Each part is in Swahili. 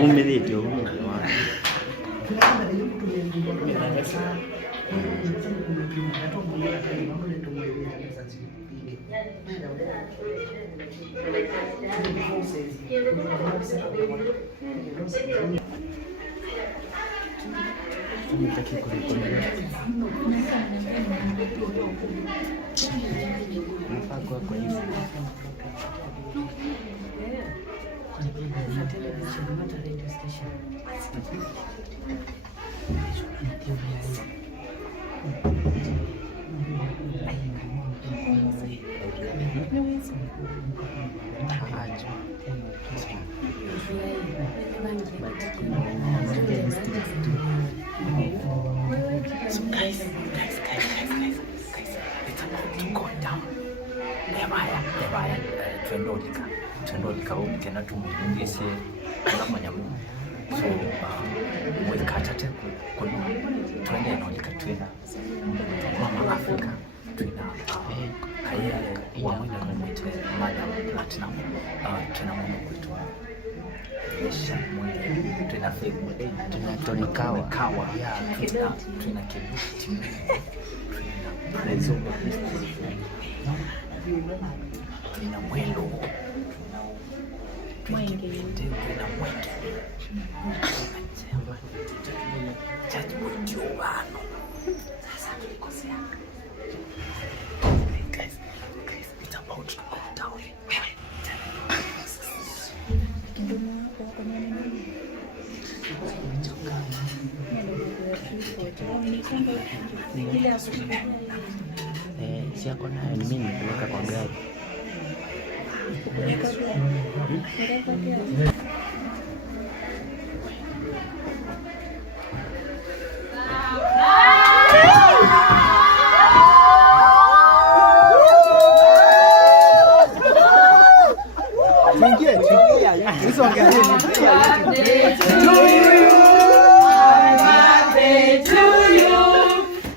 umiliti So guys, it's about to go down. Nebaya, twendolika tena tumundise alamanyamu. So mwekachate kuno twende nolika twena mama Africa twena kaya wa mwete madam platinum twena mama kwetu Esha mwende twena fake twena tonikawa twena kibuti prezo twena mwelo twena mwenge chaji mujubano sasa tulikosea guys it's about to go down. Si ako nayo mimi nipeleka kwa gari.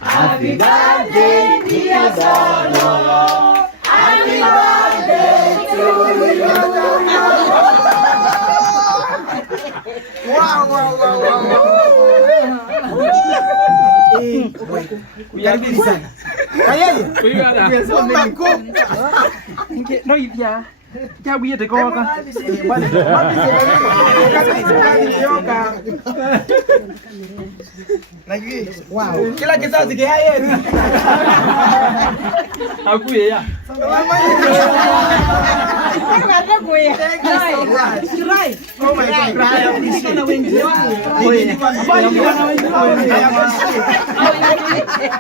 Happy birthday, dear Solo. Happy birthday to you. Wow. Karibuni sana. Kayaye. No idea. Ya buye te koka. Wow. Kila kizazi kihaye. Hakuye ya. Oh my God.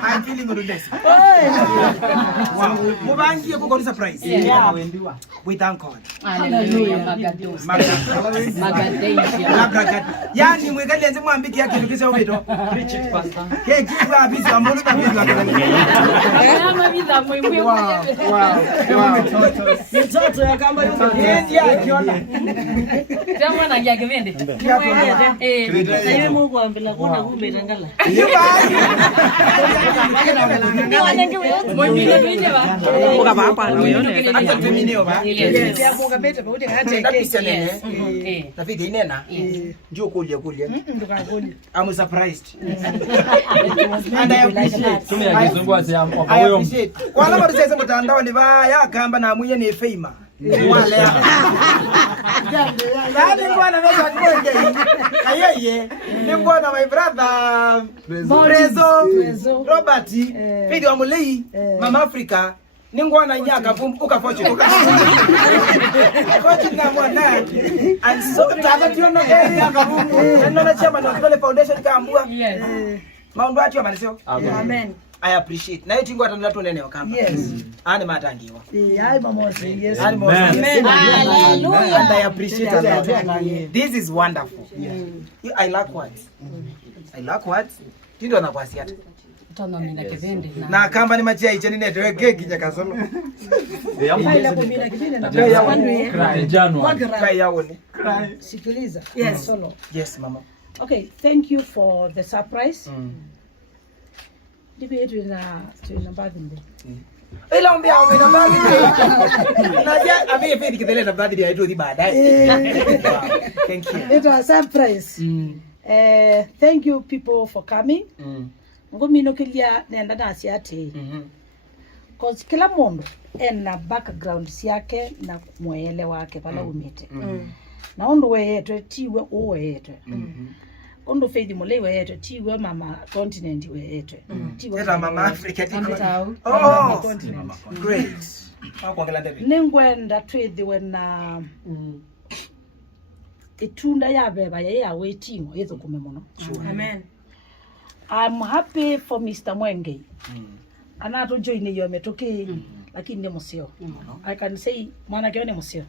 I'm feeling modest. Wow. Mubangie kuko surprise. Yeah. We thank God. Hallelujah. Magadeisha. Yani mwekali anze mwambiki yake ndukisa ubeto. Preach it pastor. Ke kiwa bizi amolo na bizi Kama biza mwe. Wow. Mtoto ya kamba yuko. Yeye akiona. Jamaa na yake vende. Yeye Mungu ambela kuna kumbe tangala. Mwingine tuinde ba. Uka hapa unaona. Hata tuminio ba. Yes. Ya Mungu bete ba ute hata keke. Na vile inena. Njoo kulia. Ndukakulia. I'm surprised. And I appreciate. Tumeyakizungua si hapo wewe. Wala bado sasa mtandao ni baya kamba na mwenye ni fame. Wale hapa. Nani bwana wewe kwende? Ayeye, ni bwana my brother Prezo Robert, video amulei Mama Africa. Ni ngwana nyaka vumbuka fortune. Fortune na mwana. And so tatakiona gari akavumbu. Ndio na chama na Kole Foundation kaambua. Yes. Maundu ati amanisio. Amen. I appreciate. Na hiyo tingo atanila tuonene wakamba. Yes. Ani matangiwa. Ai mamosi. Yes. Amen. Hallelujah. And I appreciate a lot. This is wonderful. I like words. Tindo na kwasi hata. Tono nina kivende na kamba ni machia icheni neto keki cha Kasolo. Sikiliza. Yes. Solo. Yes, mama. Okay, thank you for the surprise. Ndibe yetu na birthday. Ila ombea na birthday. Naja abe Faith kidele na birthday yetu di baadaye. Thank you. It was a surprise. Thank you people for coming. Ngomino kilia nenda na asiate. Cause kila mundu ena background yake na mwele wake pala umite. Na ondo weetwe tiwe oweetwe. Ondo Faith mole weetwe tiwe mama continent weetwe. Tiwe mama Africa tiwe. Continent. Great. Hakuangela David. Nengwenda twithiwe na itunda ya beba ya waiting yezo kumemono. Amen. I'm happy for Mr. Mwenge. Anato join yo metoke lakini ni musio. I can say mwana kione musio.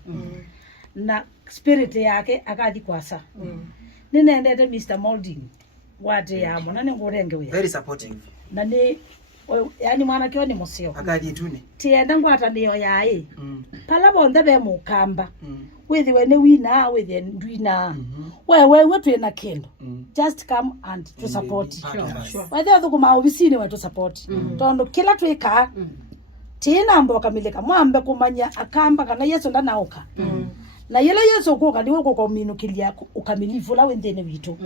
Na spirit yake akadi kwasa. Ninaendete Mr. Molding. Wate ya mwana ni ngorenge we. Very supportive. Na ni yani mwana kione musio. Akadi tune. Tienda ngwata niyo yae. Pala bonde be mukamba. With when we now with the ndwina wewe twena kendo just come and to support whether other kuma obisini we to support tondo kila tweka tina mboka mileka mwambe kumanya akamba kana Yesu ndanauka na yele Yesu ko kali woko kwa minukilia ukamilifu la wendene vitu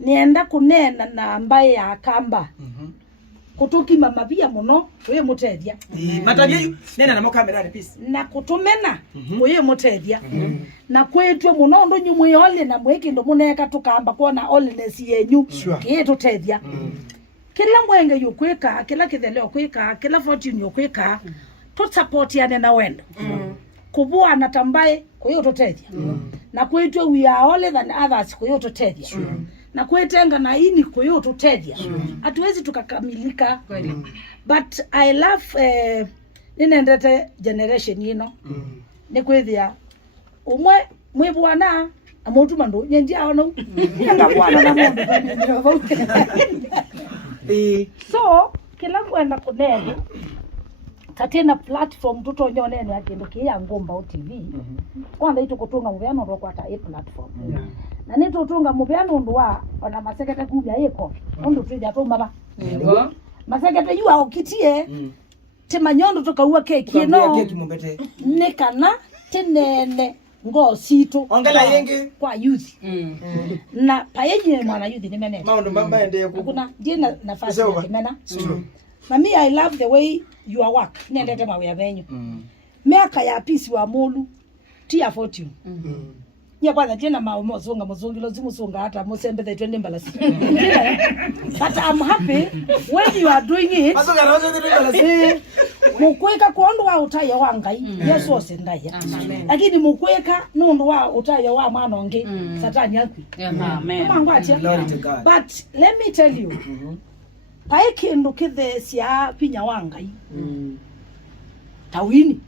nienda kunena na ambaye akamba kutoki mama pia muno we mutethia matabia nena na mo camera please na kutumena we mutethia na kwetwe muno ndo nyumu yole na mweki ndo muneka tukamba kuona holiness yenyu yetutethia kila mwenge yukweka kila kitheleo kweka kila fortune yukweka to support yane na wendo kubua na tambaye kwa tutethia na kwetwe we are all than others kwa tutethia na kwetenga na ini kwa hiyo tutethia hatuwezi tukakamilika but I love ninaendete generation yino ni kwethia umwe mwe bwana amotu mando nyendi aono nga bwana na mundu so kila kwenda kunene tatena platform tutonyone ni akendo kia ngomba TV kwanza ito kutunga mvyano ndo kwata e platform na nito tunga mvyano ndo wa ona masekete kubya yeko ndo twija to maba masekete yu aokitie temanyondo tokaua keki no keki mumbete nekana tenene ngosito ongela yenge kwa youth na payenye mwana youth ni menene maondo mbamba ende kuna je nafasi ya kimena mami I love the way your work niendete mawe ya venyu miaka ya peace wa molu tia fortune nya kwanza tena mozonga mozongilo zimusonga hata mosembe the 20 mbalasi but I'm happy when you are doing it mazonga na mosembe mbalasi mukweka kondo wa utaye wa ngai Yesu osendaya lakini mukweka nondo wa utaye wa mwana onge satani yakwi Amen. Glory to God. But let me tell you paiki ndukithe sia pinya wa ngai tawini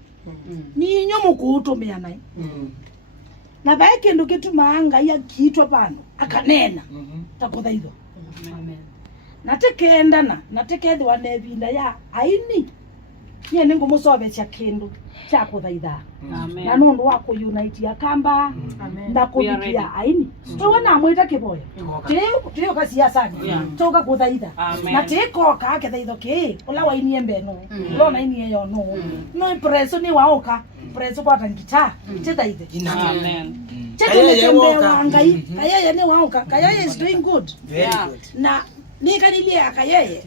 ni nyomo kuutumia nai na paiki ndukituma ngai akiitwa pano akanena takuthaitho Amen. natekendana natekethwa nebinda ya aini ye ningo musobe cia kindu cha kuthaitha na nundu wa ku unite akamba na kubikia aini tuona mwita kiboyo tio kasiasa toka kuthaitha na tiko ka kethaitho ki ula wa ini embeno lona ini yo no preso ni waoka preso kwa tangita tithaithe Amen. Kaya wangai kaya ni waoka kaya is doing good very good na nikanilie akayeye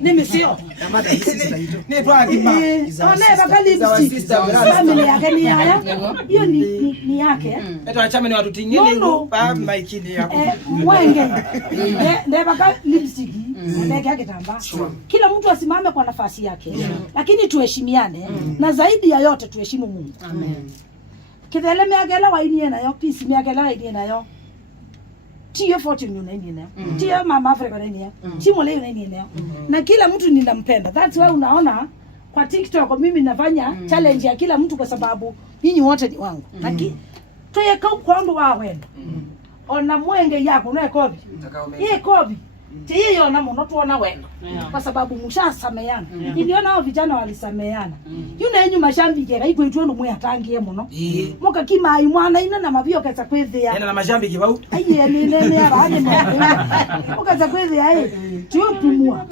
nimisio namata hizi ni twa kipa ona bakali family yake ni haya hiyo ni yake eto achame ni watu tingine ngo pa maikini yako mwenge ndio bakali lipstick ndege yake tamba kila mtu asimame kwa nafasi yake lakini tuheshimiane na zaidi ya yote tuheshimu Mungu amen kidele miagela waini nayo peace miagela waini nayo tiyo fortune unaini nayo tiyo mama Africa unaini nayo tiyo leo unaini nayo na kila mtu ninampenda. That's why unaona kwa TikTok mimi nafanya challenge ya kila mtu kwa sababu nyinyi wote ni wangu lakini toyeka kwando wa wendo ona mwenge yako na kobi ye kobi Tiyo na muno tuona wendo. Kwa sababu mushasameana. Iliona hao vijana walisameana. Yuna yenyu mashambike gaiko itwono mwe atangie muno. Muka kima imwana ina na mabio kaza kwethia. Yana na mashambike bau. Aye nene abanye mo. Muka za kwethia tiyo tumua.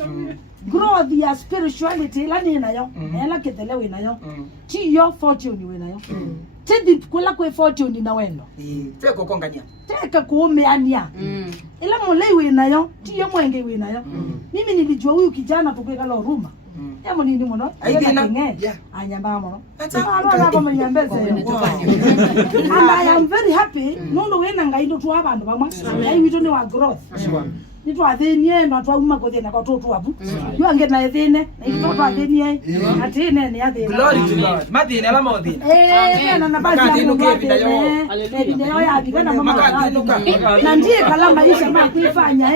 Growth ya spirituality la ni nayo. Ela ketelewe nayo. Tiyo fortune we nayo. Tedi kula kwe fortune na wendo. Teko kongania. Teka kuumeania. Ila mulei we nayo, tiyo mwenge we nayo. Mimi nilijua huyu kijana tukweka lo ruma. Emo nini mono? Aidina. Anyamba mono. Ala kama nyambeze. And I am very happy. Nondo we nanga indo tu abantu bamwe. Ai wito ni wa growth. Nitu athenie no twauma kuthina kwa tutu abu. Yu ange na ethine, na ito twa athenie. Atine ni athine. Glory to God. Mathina la mathina. Na basi ya kevida yo. Ndio ya bigana mama. Na ndiye kala maisha makwifanya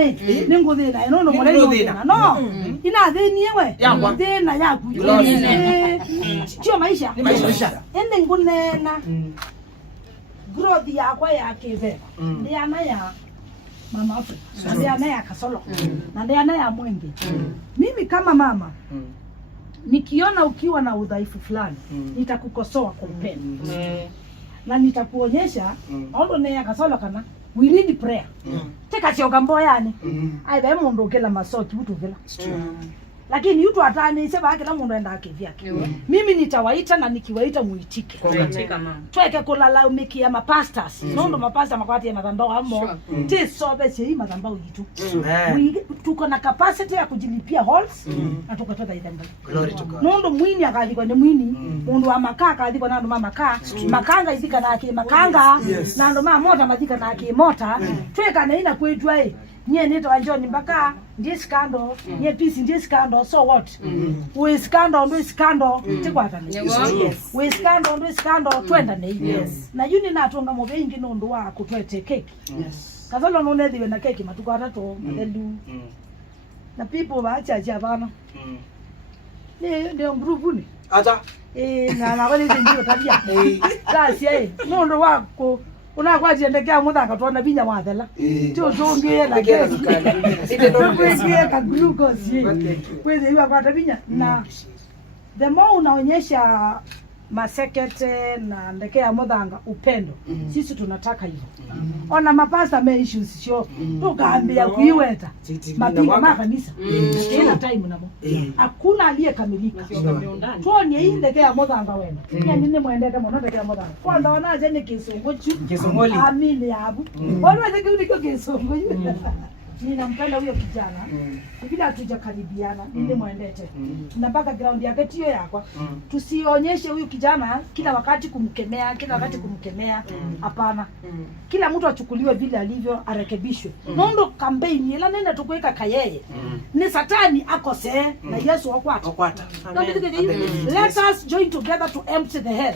ninguthina inono muleno. No. Ina athenie we. Thina yaku. Sio maisha. Ni maisha. Ende ngunena. Growth yakwa ya kiveka. Ndi ana ya Mama Afrika. Na ndia na ya Kasolo. Na ndia na ya Mwenge. Mimi kama mama nikiona ukiwa na udhaifu fulani nitakukosoa kwa upendo. Na nitakuonyesha ondo ne ya Kasolo kana we need prayer. Teka chioga mboyani. Ai ba mundu kila masoti utu vila. Lakini yutu atani sema kila mundu enda akivyake. Mimi nitawaita na nikiwaita muitike. Katika mama. Tweke kulala umikia mapastors. Nondo mapasta makwati ya madhambo amo. Ti sobe sei madhambo yitu. Tuko na capacity ya kujilipia halls na tukatoka idemba. Glory to God. Nondo mwini akaliko ni mwini. Mundu wa makaka aliko nando mama kaa. Makanga izika na aki makanga. Nando mama mota mazika na aki mota. Tweka na ina kwetu ai. Nye nito anjoni mbaka ndi scandal, nye pisi ndi scandal, so what? We scandal, ndi scandal, tikwata ni. Yes. We scandal, ndi scandal, twenda ni. Yes. Na yuni na atonga mobe ingi nondo wako twete keki. Yes. Kazalo nonediwe na keki matuko atato, madelu. Na people bachacha bana. Ndio mbruvuni. Ata. Na wale ndio tabia. Sasa nondo wako unakwaje ndekea muthanga twana binya wathela tio tungie na kesi ite tungie ka glucose kwezi iwa kwa binya na the more unaonyesha masekete na ndekea muthanga upendo sisi tunataka hivyo ona mapasta me issues sio tukaambia kuiweta mapiga makanisa kila time nabo hakuna aliyekamilika tuone hii ndekea muthanga wena nini muendete muno ndekea muthanga kwanza wanaje ni kisongoli amini yabu wala ndekea kisongoli ninampenda huyo kijana bila hatujakaribiana ndio muendete na mpaka ground yake tio yakwa tusionyeshe huyu kijana kila wakati kumkemea hapana kila mtu achukuliwe vile alivyo arekebishwe nondo campaign ila nenda tukuweka kayeye ni satani akose na Yesu akwata let us join together to empty the hell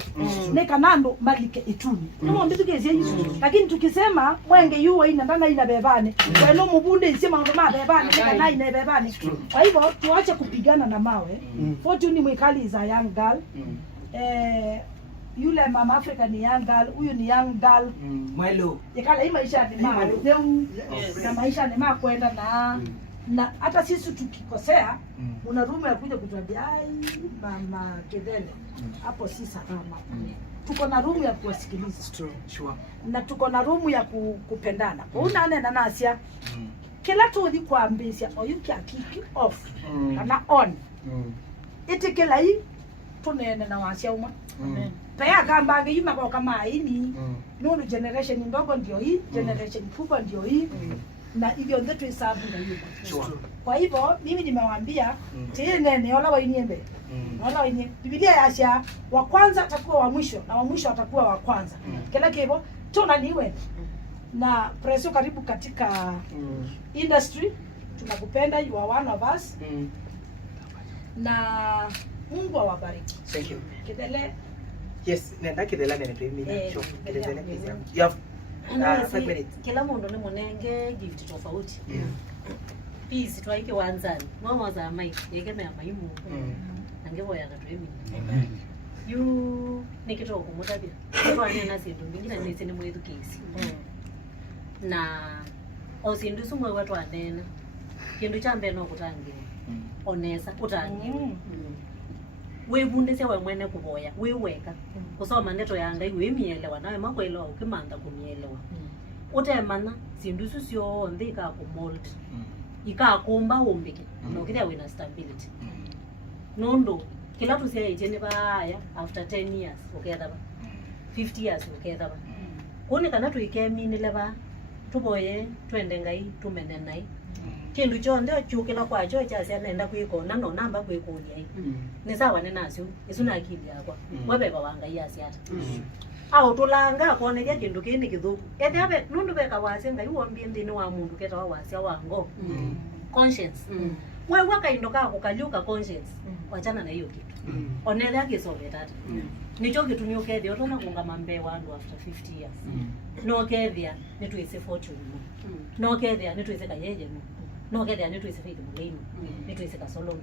neka nando malike ituni kama mbitike Yesu lakini tukisema mwenge yuwa ina ndana ina bebane weno mubunde sema ndo mabebane neka ina bebane kwa hivyo tuache kupigana na mawe Fortune Mwikali is a young girl yule mama Africa ni young girl huyu ni young girl mwelo yakala hii maisha ni mama na maisha ni mama kwenda na hata sisi tukikosea una room ya kuja kutuambia ai mama Kedele hapo si salama tuko na room ya kuwasikiliza sure na tuko na room ya kupendana una nene na Asia kila tuthi kwambisia oyuki kick off kana on itikela hii tunene na Asia uma paya kamba yuma kwa kama hii no generation ndogo ndio hii generation kubwa ndio hii na hivyo ndio tuhesabu na hiyo sure kwa hivyo mimi nimewaambia nene wala wainiembe wala waini Biblia ya Asia wa kwanza atakuwa wa mwisho na wa mwisho atakuwa wa kwanza kila hivyo tuna niwe na preso karibu katika industry tunakupenda you are one of us na Mungu awabariki thank you Kedele yes nenda Kedele nene mimi sure Kedele please you have 5 minutes kila mundu ni munenge gift tofauti peace twaike wanzani mama za mai yegemea maimu angebo ya katwemi you nikito kumutabia kwa nini na sindu ngina ni sene mwetu kesi na osindu sumwe watu anena kindu cha mbere no kutangira onesa kutangira webundise we mwene kuboya wiweka kusoma ndeto ya Ngai wimielewa nawe makwelewa ukimanda kumielewa utemana sindu susyo ndika ku mold ikakumba umbike no kile wina stability nondo kila tusia itene baya after 10 years uketha ba 50 years uketha ba kuni kana tuikemini leba tuboye twende Ngai tumene nai kindu chonde chukila kwa cho cha sia nenda kuikona no namba kuikulia ni sawa ne nasyo isuna akili yakwa webeba wanga yasiata au tulanga kuonelia kindu kindi kithuku ethabe nundu beka wasia Ngai wombie ndini wa mundu keta wa wasia wango conscience wewe kaindo ka kukaliuka conscience wachana na hiyo kitu onele yake sove tata nicho kitu ni ukethia utona kungama mbe wandu after 50 years no kethia nitwise fortune no kethia nitwise kayeje no kethia nitwise faith mulini nitwise Kasolo'S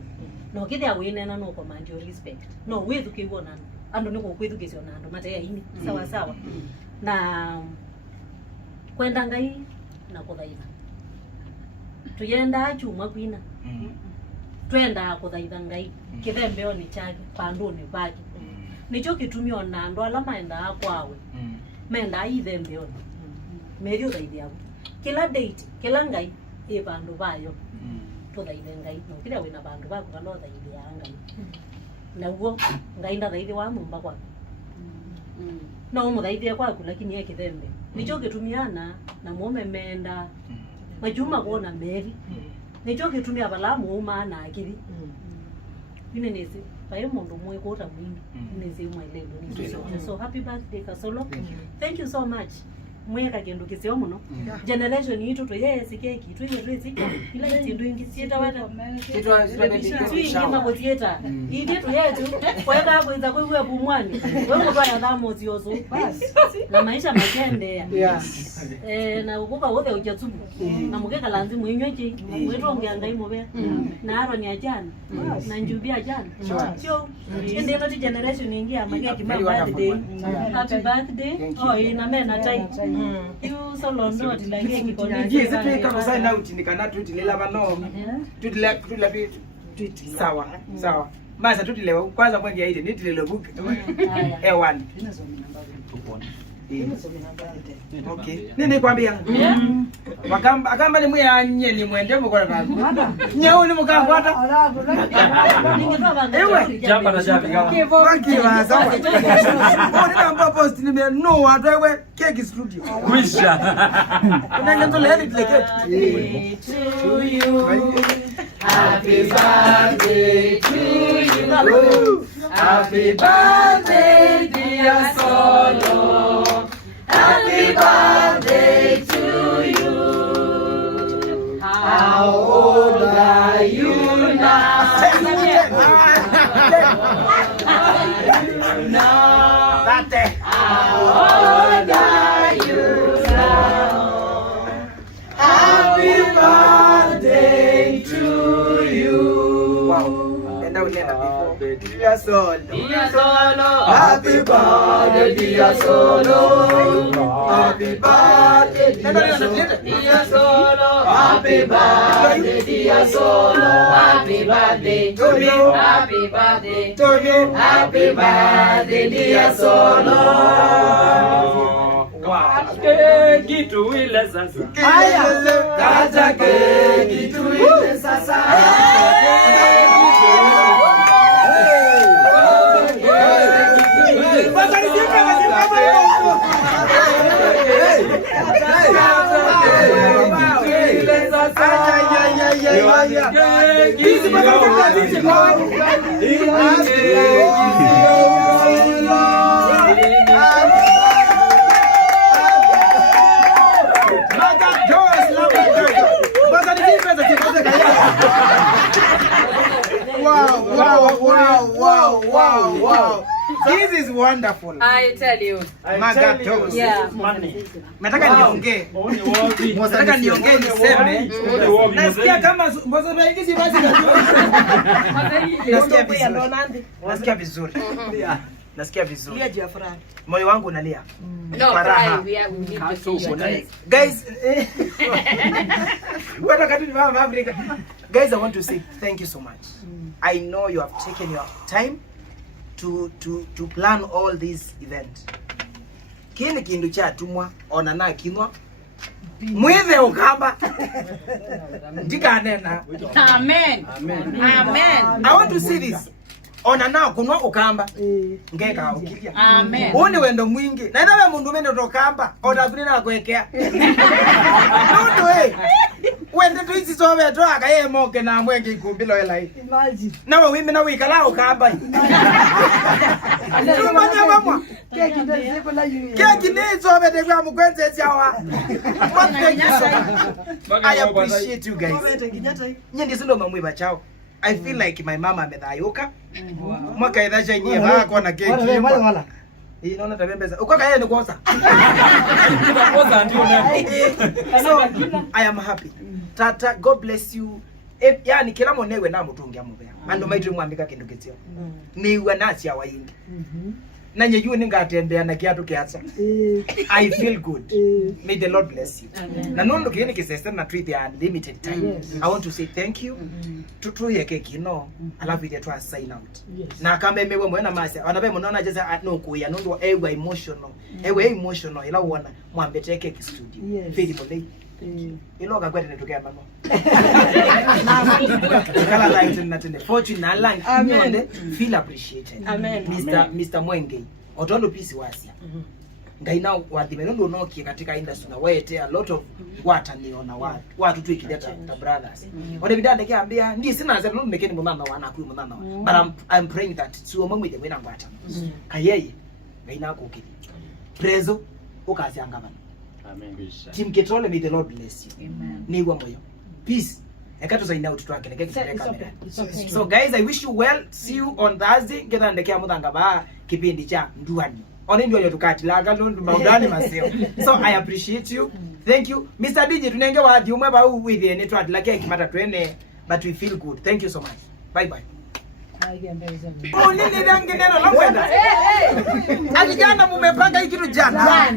no kethia winena no command your respect no withu kiwona ando niko kwithu kisiona ando mateya ini sawa sawa na kwenda Ngai na kuthaitha tuyenda chuma kwina twenda kuthaitha Ngai kithembeo ni chake panduni baki nicho kitumio na ando alama enda akwawe menda ithembeo merio thaithia kila date kila Ngai bandu bayo tuthaithe Ngai no kila wina bandu bako kalo thaithia Ngai naguo Ngai ndathaithia wa mumba kwa no umuthaithia kwaku lakini yake thembe nicho kitumiana na muome menda majuma kuona meri nicho kitumia balamu uma na akili ine nisi paye mundu mwe kota mwingi nisi mwe lelo so happy birthday Kasolo thank you so much mweka kindu kisio muno generation yitu to yes keki tu ile twisi ila kindu ingi sieta wata twingi magotieta idi tu yetu kwenda hapo iza kwewe bumwani wewe mbaya dhamo ziozo basi na maisha makende na ukuka wote ujatsubu na mugeka lanzi mwinywechi mweto ngiangai mobe na aro ni ajana na njubi ajana sio ende no generation ingia mageki birthday happy birthday oh ina mena tai you so londo tilange kikoni yes tu kama sign out ni kana tutilela bano tutila bitu sawa sawa masa tutilewa kwanza mwenge aide nitilelo book e1 okay nini kwambia akamba ni mwanye ni mwende mukora babu nyau ni mukafuata ewe Jamba na jabi kama kiwa sawa oni namba post ni me no watu ewe keki studio kwisha unaenda ndo leo tileke to you happy birthday to you happy birthday dear Solo happy birthday to you how old are you now how old are you now happy birthday to you wow and now dear Solo happy birthday dear Solo happy birthday dear Solo happy birthday dear Solo happy birthday to you happy birthday to you happy birthday dear Solo keki tu ile sasa haya kata keki tu ile sasa Wow. This is wonderful. I tell you. Magatos. Yeah. Nataka niongee. Nataka niongee niseme. Nasikia kama mbozo mengi si basi. Nasikia vizuri. Nasikia vizuri. Lia juu ya furaha. Moyo wangu unalia. No, Faraha. we need to see you guys. Guys, what I do Mama Africa. Guys, I want to say thank you so much. I know you have taken your time to plan all these events. Kini kindu cha tumwa ona na kinwa. Mwithe ukamba. Ndika nena. Amen. Amen. I want to see this. Ona na kunwa ukamba. Ngeka ukilia. Amen. Uone wendo mwingi. Na ndawe mundu mende tokamba. Ona kunina kwekea. Nundu wende tuizi sobe to akaye moke na mwenge ikumbilo ela hii. Imagine. Nawe wimi na wikala ukamba. Tumanya mama. Keki ndio la yu. Keki ni sobe de kwa mkwenze chawa. Thank you so much. I appreciate you guys. Nyingi sindo mamwiba chao. I feel like my mama amedhayuka. Mwaka idhasha nyie wako na keki. Wala. Inaona tabembeza. Ukoka yeye ni kuosa. Tutakosa ndio nani. So I am happy. Tata, God bless you. Yani kila monewe na mutungi amubea. Ando maitri mwambika kindu kitio. Ni wanasi ya waingi. Na nyeyu ningatembea na kiatu kiatsa. I feel good. May the Lord bless you. Na nundu kini kisese na treat ya unlimited time. I want to say thank you. Tutu ye keki no. Alafu ile twa sign out. Na kama mewe mwena masi. Wanabe mnaona jeza no kuya nundu ewe emotional. Ewe emotional ila uona mwambete keki studio. Feel bole. Iloga kwete netokea mama. Kala light na tende fortune na lang. Amen. Feel appreciated. Amen. Mr. Mwenge. Otondo pisi wasia. Ngaina wadhimenondo noki katika industry na wete a lot of wataniona watu tu ikileta the brothers. Wale bidande kiambia ndi sina zero ndo mekeni mama wana ku mama. But I'm praying that so mama ile wena ngwata. Kayeye ngaina ko kidi. Prezo ukasianga bana. Amen. Team Ketole, may the Lord bless you. Amen. Niwa moyo. Peace. Ekato sign out twake nekeki kamera. So guys, I wish you well. See you on Thursday. Ngeta ndekea mudanga ba kipindi cha nduani. One ndio yotukati laga ndo maudani maseo. So I appreciate you. Thank you. Mr. DJ tunenge waji umwe ba with the network like kimata twene but we feel good. Thank you so much. Bye bye. Oh, nini dangi neno la kwenda? Ati jana mumepanga hiki kitu jana.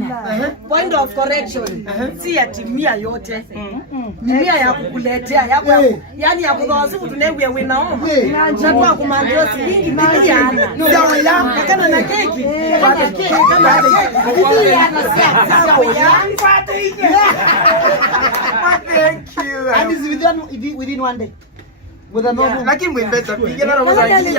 Point of correction. Si ya timia yote. Mia ya kukuletea yako. Yaani ya kudhawasifu tunewe winaoma. Na kwa kumandio silingi biliana. Sawa ya kana na keki. Pata keki kama keki. Biliana sawa ya. Pata hiki. Thank you. And is within one day. With a normal. Lakini mwembeza pigana na mwananchi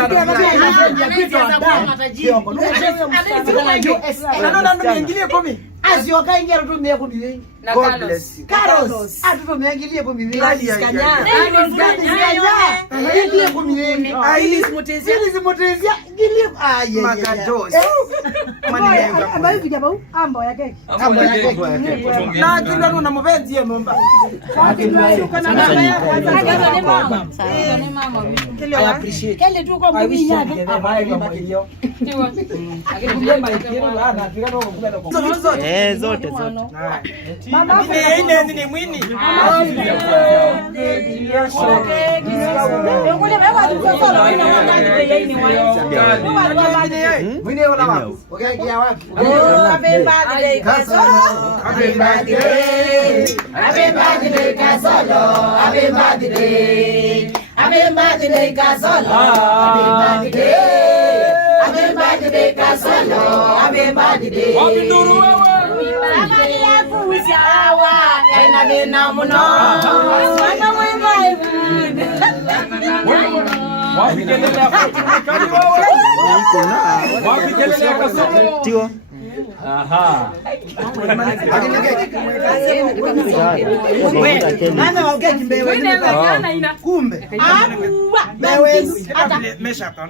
anaingilia komi. Azioka ingia tu mia kumi wewe. God bless you. Carlos. Atu meangilia kumi wewe. Kanya. Ingia kumi wewe. Ili simotezia. Ingilia. Makados. Ambayo vijaba huu ambo ya keki. Ambo ya keki. Na kila kuna mpenzi yeye momba. I appreciate. Kele tu kwa mimi yake. Zote. Mama Ni mwini. Ngule baba tu solo ina wana yeye ni wani. Mwini wala wapi? Ukaingia wapi? Happy birthday Kasolo. Happy birthday. Happy birthday Kasolo. Happy birthday. Happy birthday Kasolo. Happy birthday. Happy birthday Kasolo. Happy birthday. Wapi nduru wewe? Samani ya kusawa. Ena nina muno. Wana mwema hivi. Wapi kelele ya kali wewe? Wapi kelele ya kasoro? Tiwa. Aha. Ana waongea kimbewe. Kumbe. Bewezi. Hata Mesha ka.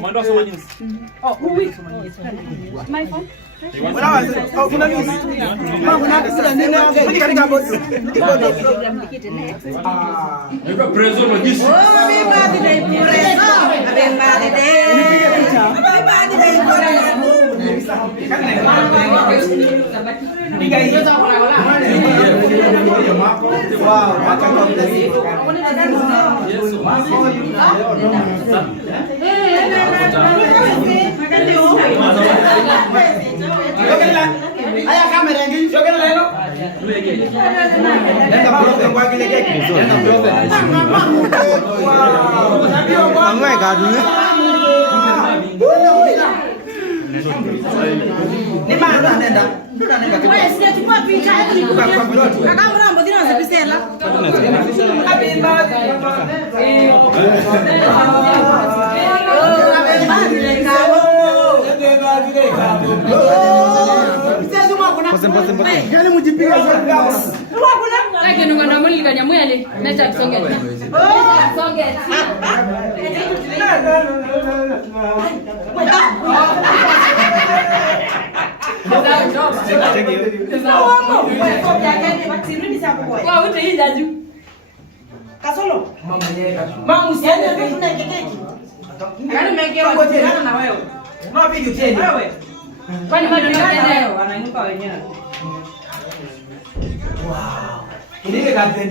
Mwendo soma news. My phone. Niko prezo no jisi. Happy birthday, Prezo. Happy birthday. Happy birthday, Kasolo. Mama usiende Tuna keki. Yaani mmekewa kutana na wewe. Mama piga tena. Wewe. Kwani bado leo wanainuka wenyewe. Wow. Ile kazi